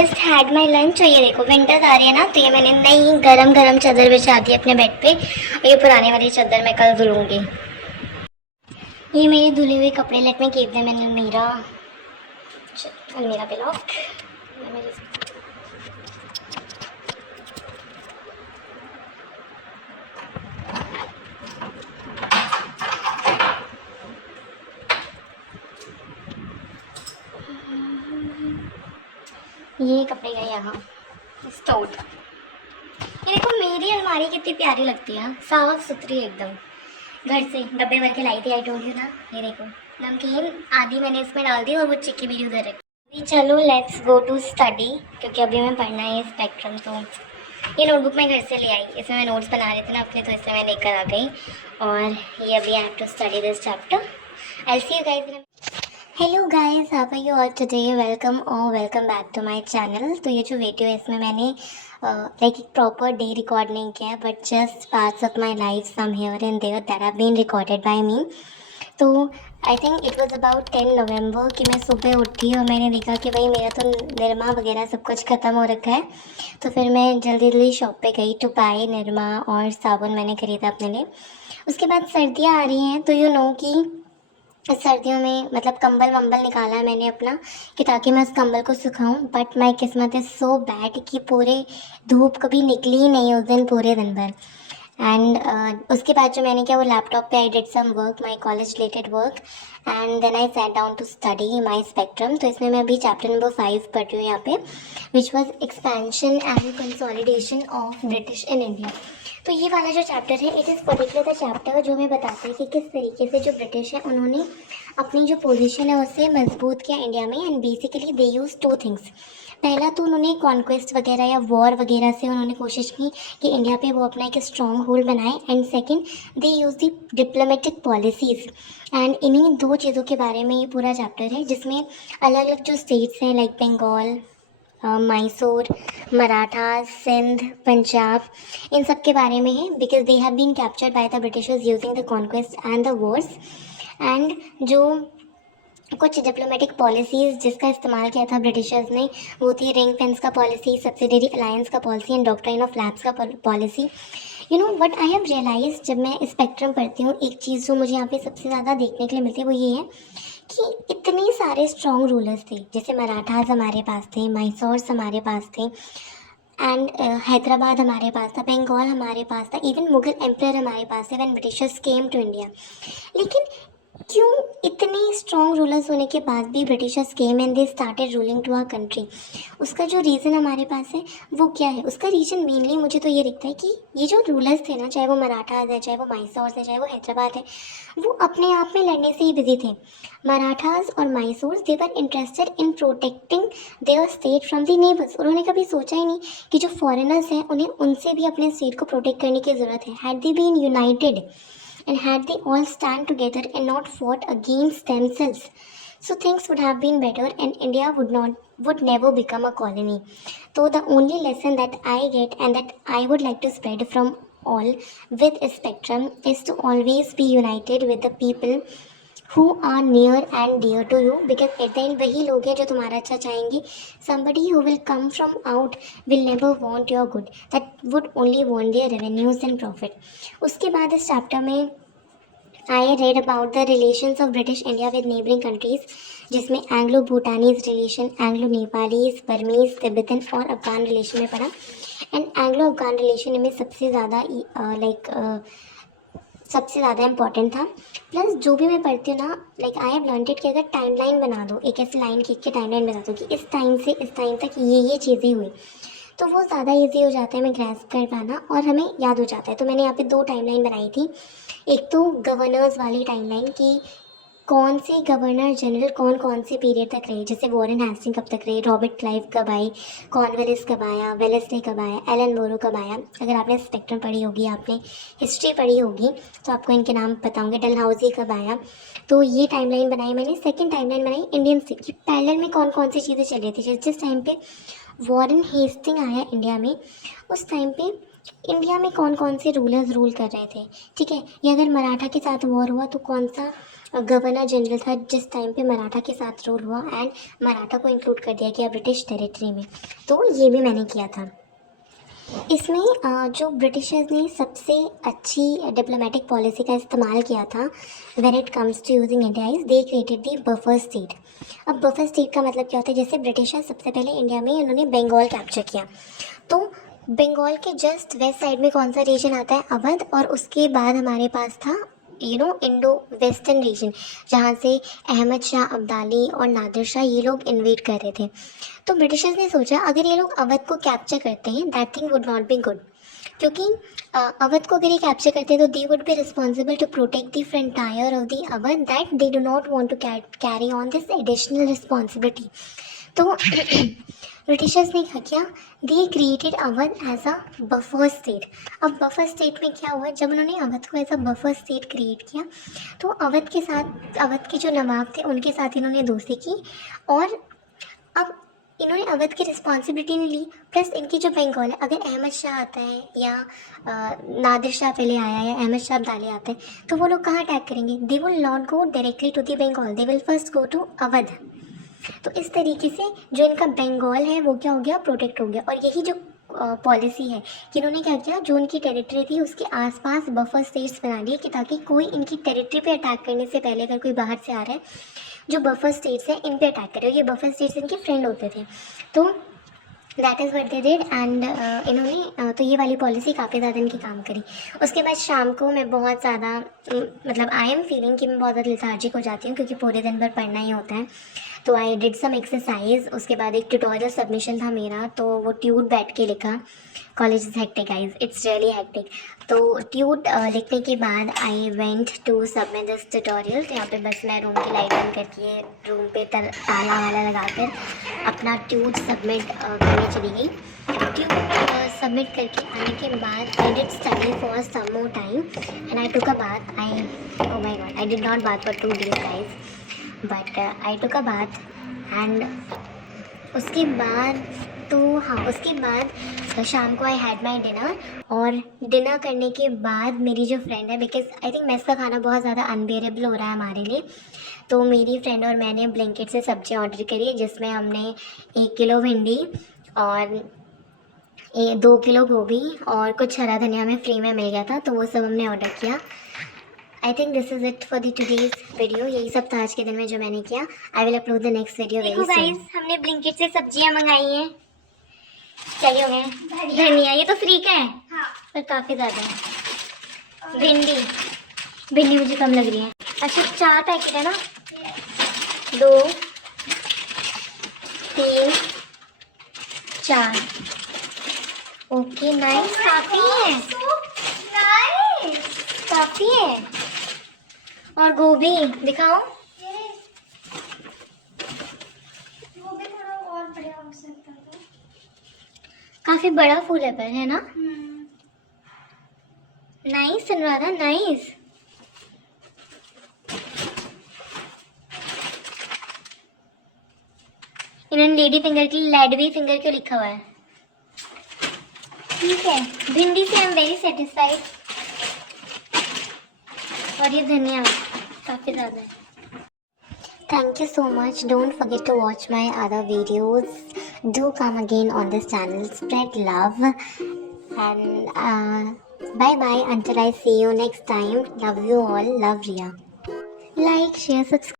Just had my lunch. और ये देखो विंटर्स आ रही है ना, तो ये मैंने नई गरम गरम चादर बिछा दी अपने बेड पे। ये पुरानी वाली चादर मैं कल धुलूंगी। ये मेरे धुले हुए कपड़े, let me keep them in अलमीरा। अलमीरा पे लॉक। ये कपड़े गए यहाँ स्टोर। ये देखो मेरी अलमारी कितनी प्यारी लगती है, साफ सुथरी एकदम। घर से डब्बे भर के लाई थी, आई टोल्ड यू ना। ये देखो नमकीन आधी मैंने इसमें डाल दी और वो चिक्की भी उधर रखी। अभी चलो लेट्स गो टू स्टडी, क्योंकि अभी हमें पढ़ना है स्पेक्ट्रम। तो ये नोटबुक मैं घर से ले आई, इसमें मैं नोट्स बना रही थी ना अपने, तो इसमें मैं लेकर आ गई। और ये अभी I have to study this chapter. I see you guys. Hello guys, how are you all today? Welcome और welcome back to my channel. तो ये जो वीडियो है इसमें मैंने लाइक एक प्रॉपर डे रिकॉर्ड नहीं किया है, but just parts of my life some here and there that have been recorded by me. तो I think it was about 10 November कि मैं सुबह उठी और मैंने देखा कि भाई मेरा तो निरमा वगैरह सब कुछ ख़त्म हो रखा है। तो फिर मैं जल्दी जल्दी शॉप पे गई टू बाय निरमा और साबुन मैंने ख़रीदा अपने लिए। उसके बाद सर्दियाँ आ रही हैं, तो यू नो कि इस सर्दियों में मतलब कंबल वंबल निकाला है मैंने अपना कि ताकि मैं उस कंबल को सुखाऊं। बट माई किस्मत इज़ सो बैड कि पूरे धूप कभी निकली ही नहीं उस दिन पूरे दिन भर। एंड उसके बाद जो मैंने किया वो लैपटॉप पे I did some work, my college related work, and then I sat down to study my spectrum. तो इसमें मैं अभी चैप्टर नंबर 5 पढ़ रही हूँ यहाँ पे, which was expansion and consolidation of British in India. तो ये वाला जो चैप्टर है, it is particular the chapter जो हमें बताता है कि किस तरीके से जो ब्रिटिश है उन्होंने अपनी जो पोजीशन है उससे मजबूत किया इंडिया में। And basically they use two things. पहला तो उन्होंने कॉन्क्वेस्ट वगैरह या वॉर वगैरह से उन्होंने कोशिश की कि इंडिया पे वो अपना एक स्ट्रॉन्ग होल्ड बनाए। And second, they use the diplomatic policies. And इन्हीं दो चीज़ों के बारे में ये पूरा चैप्टर है, जिसमें अलग अलग जो स्टेट्स हैं लाइक बंगाल, मैसूर, मराठा, सिंध, पंजाब, इन सब के बारे में है। Because they have been captured by the Britishers using the conquest and the wars. And जो कुछ डिप्लोमेटिक पॉलिसीज़ जिसका इस्तेमाल किया था ब्रिटिशर्स ने, वो थी रिंग फेंस का पॉलिसी, सब्सिडरी अलायंस का policy and doctrine of lapse का policy. You know what I have realise जब मैं स्पेक्ट्रम पढ़ती हूँ, एक चीज़ जो मुझे यहाँ पे सबसे ज़्यादा देखने के लिए मिलती है वो ये है कि इतने सारे स्ट्रॉन्ग रूलर्स थे। जैसे मराठास हमारे पास थे, मैसूर्स हमारे पास थे, एंड हैदराबाद हमारे पास था, बंगाल हमारे पास था, इवन मुगल एम्पायर हमारे पास थे when Britishers came to India. लेकिन क्यों इतने स्ट्रॉन्ग रूलर्स होने के बाद भी Britishers came and they started ruling to our country? उसका जो रीज़न हमारे पास है वो क्या है? उसका रीज़न मेनली मुझे तो ये दिखता है कि ये जो रूलर्स थे ना, चाहे वो मराठास है, चाहे वो मैसूर्स है, चाहे वो हैदराबाद है, वो अपने आप में लड़ने से ही बिजी थे। मराठास और Mysores they were interested in protecting their state from the neighbours. उन्होंने कभी सोचा ही नहीं कि जो फॉरेनर्स हैं उन्हें उनसे भी अपने स्टेट को प्रोटेक्ट करने की ज़रूरत है। Had they been united and had they all stand together and not fought against themselves, so things would have been better and India would never become a colony. So the only lesson that I get and that I would like to spread from all with spectrum is to always be united with the people who are near and dear to you, because at the end वही लोग हैं जो तुम्हारा अच्छा चाहेंगे। Somebody who will come from out will never want your good, that would only want their revenues and profit. उसके बाद इस चैप्टर में I read about the relations of British India with neighboring countries, जिसमें Anglo भूटानीज relation, Anglo Nepalese, Burmese, Tibetan और Afghan relation में पढ़ा। And Anglo Afghan relation में सबसे ज़्यादा सबसे ज़्यादा इंपॉर्टेंट था। प्लस जो भी मैं पढ़ती हूँ ना, like I have learned it कि अगर टाइमलाइन बना दो, एक ऐसी लाइन खींच के टाइमलाइन बना दो कि इस टाइम से इस टाइम तक ये चीज़ें हुई, तो वो ज़्यादा इजी हो जाता है हमें ग्रैस्प कर पाना और हमें याद हो जाता है। तो मैंने यहाँ पे 2 टाइमलाइन बनाई थी। एक तो गवर्नर्स वाली टाइमलाइन कि कौन से गवर्नर जनरल कौन कौन से पीरियड तक रहे, जैसे वॉरेन हेस्टिंग कब तक रहे, रॉबर्ट क्लाइव कब आए, कॉर्नवालिस कब आया, वेलेस्ले कब आया, एलन बोरो कब आया। अगर आपने स्पेक्ट्रम पढ़ी होगी, आपने हिस्ट्री पढ़ी होगी, तो आपको इनके नाम पता होंगे। डलहौजी कब आया। तो ये टाइमलाइन बनाई मैंने। सेकंड टाइमलाइन बनाई इंडियन स्टेट की पैरेलल में कौन कौन सी चीज़ें चल रही थी, जिस जिस टाइम पे वॉरेन हेस्टिंग आया इंडिया में, उस टाइम पे इंडिया में कौन कौन से रूलर्स रूल कर रहे थे, ठीक है। ये अगर मराठा के साथ वॉर हुआ तो कौन सा गवर्नर जनरल था जिस टाइम पे मराठा के साथ रूल हुआ, एंड मराठा को इंक्लूड कर दिया गया ब्रिटिश टेरिटरी में। तो ये भी मैंने किया था। इसमें जो ब्रिटिशर्स ने सबसे अच्छी डिप्लोमेटिक पॉलिसी का इस्तेमाल किया था when it comes to using India is they created the buffer state. अब बफर स्टेट का मतलब क्या होता है, जैसे ब्रिटिशर्स सबसे पहले इंडिया में उन्होंने बंगाल कैप्चर किया, तो बंगाल के जस्ट वेस्ट साइड में कौन सा रीजन आता है, अवध, और उसके बाद हमारे पास था इंडो वेस्टर्न रीजन, जहाँ से अहमद शाह अब्दाली और नादिर शाह ये लोग इन्वेड कर रहे थे। तो ब्रिटिशर्स ने सोचा अगर ये लोग अवध को कैप्चर करते हैं that thing would not be good, क्योंकि अवध को अगर ये कैप्चर करते हैं तो they would be responsible to protect the frontier of the Awadh, that they do not want to carry on this additional responsibility. तो ब्रिटिशर्स ने क्या किया, they created Awadh as a buffer state. अब बफर स्टेट में क्या हुआ, जब उन्होंने अवध को as a buffer state create किया तो अवध के साथ, अवध के जो नवाब थे उनके साथ इन्होंने दोस्ती की, और अब इन्होंने अवध की रिस्पॉन्सिबिलिटी नहीं ली, प्लस इनकी जो बंगाल है, अगर अहमद शाह आता है या नादिर शाह पहले आया या अहमद शाह अब्दाली आता है तो वो लोग कहाँ अटैक करेंगे, they will not go directly to the Bengal, they will first go to Awadh. तो इस तरीके से जो इनका बंगाल है वो क्या हो गया, प्रोटेक्ट हो गया। और यही जो पॉलिसी है कि इन्होंने क्या किया, जो उनकी टेरिटरी थी उसके आसपास बफर स्टेट्स बना दिए कि ताकि कोई इनकी टेरिटरी पे अटैक करने से पहले अगर कोई बाहर से आ रहा है, जो बफर स्टेट्स हैं इन पे अटैक करे। ये बफर स्टेट्स इनके फ्रेंड होते थे, तो that is what they did. And इन्होंने तो ये वाली पॉलिसी काफ़ी ज़्यादा इनकी काम करी। उसके बाद शाम को मैं बहुत ज़्यादा मतलब आई एम फीलिंग कि मैं बहुत ज़्यादा लेथार्जिक हो जाती हूँ क्योंकि पूरे दिन भर पढ़ना ही होता है। तो आई डिड सम एक्सरसाइज, उसके बाद एक ट्यूटोरियल सबमिशन था मेरा, तो वो ट्यूट बैठ के लिखा। College is hectic guys, it's really hectic. तो ट्यूट लिखने के बाद I went to submit this tutorial. तो यहाँ पे बस मैं रूम की लाइट बंद करके रूम पे ताला वाला लगा कर अपना ट्यूट सबमिट करने चली गई। ट्यूट सबमिट करके आने के बाद I did study for some more time and I took a bath. Oh my god, I did not bath for 2 days guys, but I took a bath. And उसके बाद उसके बाद शाम को आई हैड माई डिनर। और dinner करने के बाद मेरी जो फ्रेंड है, बिकॉज आई थिंक मेस का खाना बहुत ज़्यादा अनबेरेबल हो रहा है हमारे लिए, तो मेरी फ्रेंड और मैंने ब्लिंकिट से सब्ज़ी ऑर्डर करी जिसमें हमने 1 किलो भिंडी और 2 किलो गोभी और कुछ हरा धनिया में फ्री में मिल गया था, तो वो सब हमने ऑर्डर किया। I think this is it for the today's video. यही सब था आज के दिन में जो मैंने किया। I will upload the next video very soon. हमने ब्लिंकिट से सब्जियां मंगाई हैं। क्या हो गया, धनिया, ये तो फ्री का है हाँ। पर काफ़ी ज़्यादा है। भिंडी मुझे कम लग रही है। अच्छा 4 पैकेट है ना, 2 3 4। ओके नाइस, काफ़ी है, काफ़ी है। और गोभी दिखाओ, गोभी थोड़ा और बड़ा हो सकता था, काफी बड़ा फूल है पर, है ना। Nice Anuradha, nice. इन्होंने लेडी फिंगर की लैडवी फिंगर क्यों लिखा हुआ है, ठीक है। भिंडी से आई एम वेरी सेटिस्फाइड। और ये धनिया काफ़ी ज़्यादा है। Thank you so much. Don't forget to watch my other videos. Do come again on this channel. Spread love. And bye bye until I see you next time. Love you all. Love Ria. Like, share, subscribe.